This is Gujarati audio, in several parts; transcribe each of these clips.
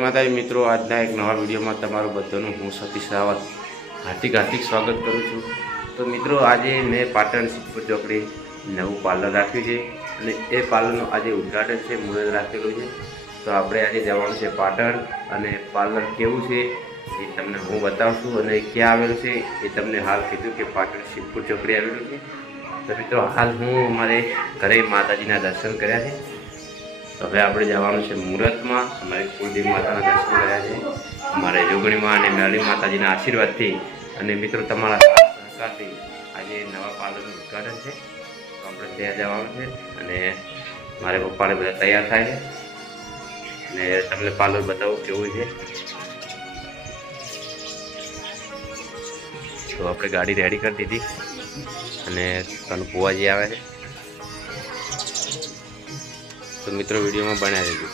માતાજી મિત્રો, આજના એક નવા વિડીયોમાં તમારું બધાનું હું સતીશ રાવત હાર્દિક સ્વાગત કરું છું। તો મિત્રો, આજે મેં પાટણ સિદ્ધપુર ચોકડી નવું પાર્લર રાખ્યું છે અને એ પાર્લરનું આજે ઉદ્ઘાટન છે, મુહૂર્ત રાખેલું છે। તો આપણે આજે જવાનું છે પાટણ અને પાર્લર કેવું છે એ તમને હું બતાવું છું અને ક્યાં આવેલું છે એ તમને હાલ કીધું કે પાટણ સિદ્ધપુર ચોકડી આવેલું છે। તો મિત્રો, હાલ હું અમારે ઘરે માતાજીના દર્શન કર્યા છે। તો હવે આપણે જવાનું છે મુહૂર્તમાં। અમારે કુલદેવી માતાના દર્શન કર્યા છે, અમારે જોગણીમાં અને મેળી માતાજીના આશીર્વાદથી અને મિત્રો તમારા સહકારથી આજે નવા પાર્લરનું ઉદ્ઘાટન છે। તો આપણે ત્યાં જવાનું છે અને મારે પપ્પાને બધા તૈયાર થાય છે અને તમને પાર્લર બતાવું કેવું છે। તો આપણે ગાડી રેડી કરી દીધી અને તને પુવાજી આવે છે। તો મિત્રો, વિડીયોમાં બનાવી દેજો।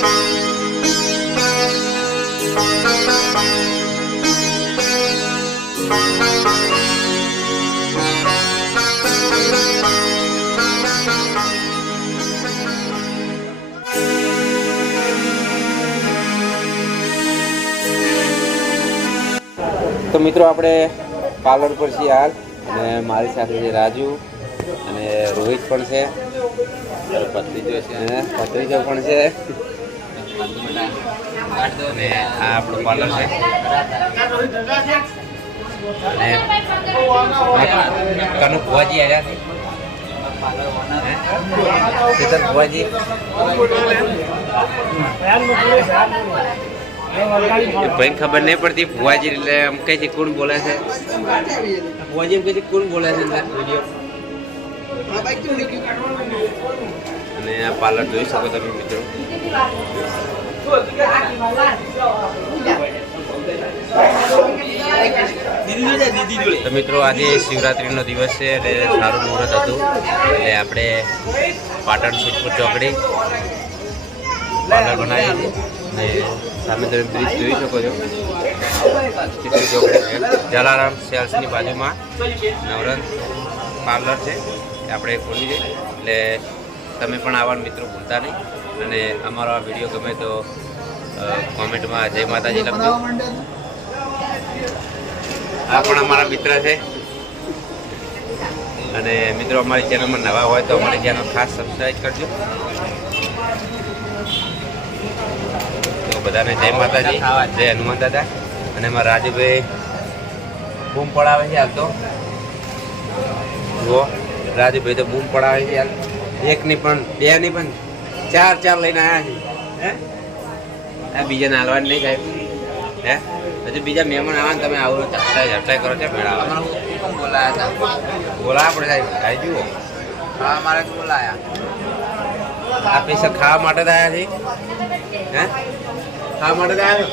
તો મિત્રો આપણે પાર્લર પર છીએ હાલ અને મારી સાથે છે રાજુ અને રોહિત પણ છે, ભત્રીજો પણ છે અને આ આપણું પાર્લર છે અને કનું ભુવાજી આવ્યા છે ચેતન ભુવાજી ભાઈ ખબર નહીં પડતી ભુવાજી એટલે એમ કહે છે કોણ બોલે છે ભુવાજી એમ કહે છે કોણ બોલે છે વિડીયો અને આ પાર્લર જોઈ શકો તમે મિત્રો તો મિત્રો આજે શિવરાત્રીનો દિવસ છે એટલે સારું મુહૂર્ત હતું એટલે આપણે પાટણ સિદ્ધપુર ચોકડી પાર્લર બનાવી અને સામે તમે બ્રિજ જોઈ શકો છો સિદ્ધપુર ચોકડી જલારામ સેલ્સની બાજુમાં નવરંગ પાર્લર છે એ આપણે ખોલી છે એટલે તમે પણ આવવાના મિત્રો ભૂલતા નહીં અને અમારો આ વિડીયો ગમે તો કોમેન્ટમાં જય માતાજી લખજો. આ પણ અમારા મિત્ર છે અને મિત્રો અમારી ચેનલમાં નવા હોય તો અમારી ચેનલ ખાસ સબસ્ક્રાઈબ કરજો. તો બધાને જય માતાજી, જય હનુમાન દાદા. અને અમારા રાજુભાઈ બૂમ પડાવે છે હાલ તો જુઓ, રાજુભાઈ તો બૂમ પડાવે છે હાલ, એક ની પણ બે ની પણ ચાર લઈને આવ્યા છે હે બીજાને હાલવાની નહીં સાહેબ હે હજુ બીજા મહેમાન આવવાને તમે આવો ઝપટાઈ કરો છો મેળા બોલાયા હતા બોલાયા પડે સાહેબ આવી જુઓ હા મારે બોલાયા આ પૈસા ખાવા માટે જ આવ્યા છે હે ખાવા માટે જ આવ્યો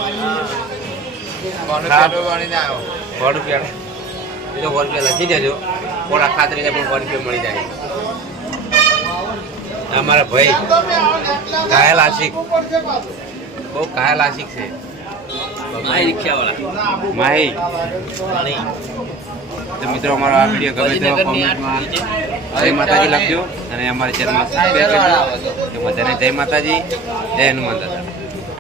100 રૂપિયા એ તો 100 રૂપિયા લખી દેજો પોળા ખાતરી પણ 100 રૂપિયા મળી જાય. અમારા ભાઈ કાયલ આશિક બહુ કાયલ આશિક છે માહી. તો મિત્રો અમારો આ વિડીયો ગમે તો કોમેન્ટમાં જય માતાજી લખજો અને અમારી ચેનલમાં સબસ્ક્રાઈબ કરજો. બધાને જય માતાજી, જય હનુમાન દાદા.